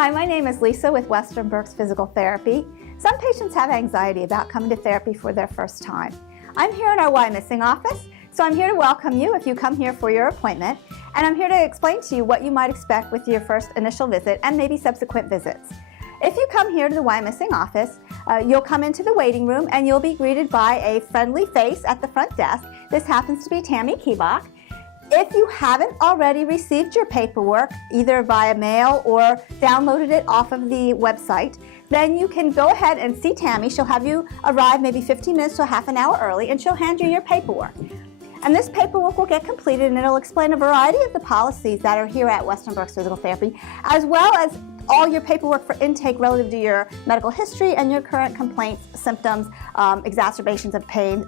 Hi, my name is Lisa with Western Berks Physical Therapy. Some patients have anxiety about coming to therapy for their first time. I'm here in our Wyomissing office, so I'm here to welcome you if you come here for your appointment, and I'm here to explain to you what you might expect with your first initial visit and maybe subsequent visits. If you come here to the Wyomissing office, you'll come into the waiting room and you'll be greeted by a friendly face at the front desk. This happens to be Tammy Keebach. If you haven't already received your paperwork, either via mail or downloaded it off of the website, then you can go ahead and see Tammy. She'll have you arrive maybe 15 minutes to a half an hour early, and she'll hand you your paperwork. And this paperwork will get completed, and it'll explain a variety of the policies that are here at Western Berks Physical Therapy, as well as all your paperwork for intake relative to your medical history and your current complaints, symptoms, exacerbations of pain,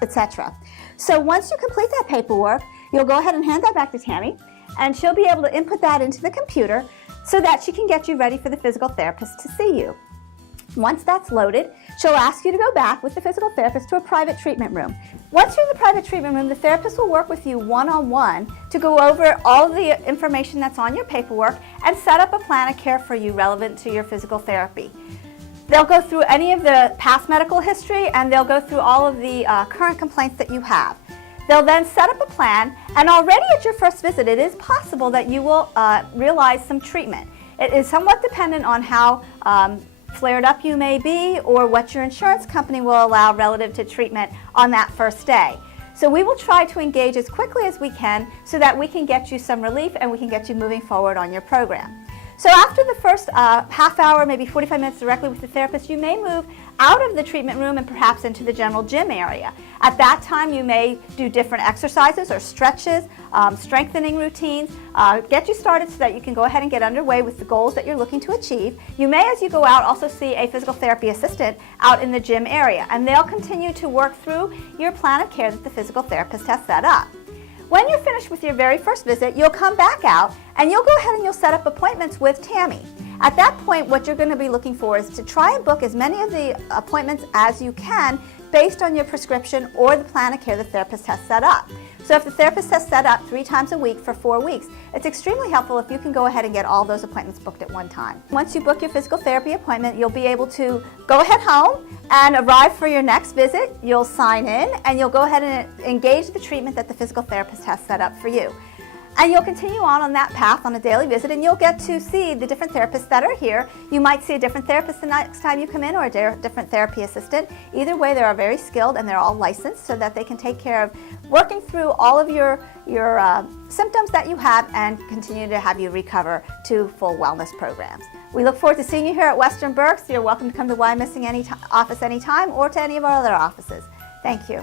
etc. So once you complete that paperwork, you'll go ahead and hand that back to Tammy, and she'll be able to input that into the computer so that she can get you ready for the physical therapist to see you. Once that's loaded, she'll ask you to go back with the physical therapist to a private treatment room. Once you're in the private treatment room, the therapist will work with you one-on-one to go over all of the information that's on your paperwork and set up a plan of care for you relevant to your physical therapy. They'll go through any of the past medical history, and they'll go through all of the current complaints that you have. They'll then set up a plan, and already at your first visit, it is possible that you will realize some treatment. It is somewhat dependent on how flared up you may be or what your insurance company will allow relative to treatment on that first day. So we will try to engage as quickly as we can so that we can get you some relief and we can get you moving forward on your program. So after the first half hour, maybe 45 minutes directly with the therapist, you may move out of the treatment room and perhaps into the general gym area. At that time, you may do different exercises or stretches, strengthening routines, get you started so that you can go ahead and get underway with the goals that you're looking to achieve. You may, as you go out, also see a physical therapy assistant out in the gym area, and they'll continue to work through your plan of care that the physical therapist has set up. When you're finished with your very first visit, you'll come back out and you'll go ahead and you'll set up appointments with Tammy. At that point, what you're going to be looking for is to try and book as many of the appointments as you can based on your prescription or the plan of care the therapist has set up. So if the therapist has set up 3 times a week for 4 weeks, it's extremely helpful if you can go ahead and get all those appointments booked at one time. Once you book your physical therapy appointment, you'll be able to go ahead home and arrive for your next visit. You'll sign in and you'll go ahead and engage the treatment that the physical therapist has set up for you. And you'll continue on that path on a daily visit, and you'll get to see the different therapists that are here. You might see a different therapist the next time you come in, or a different therapy assistant. Either way, they are very skilled and they're all licensed so that they can take care of working through all of your symptoms that you have and continue to have you recover to full wellness programs. We look forward to seeing you here at Western Berks. You're welcome to come to Wyomissing office anytime or to any of our other offices. Thank you.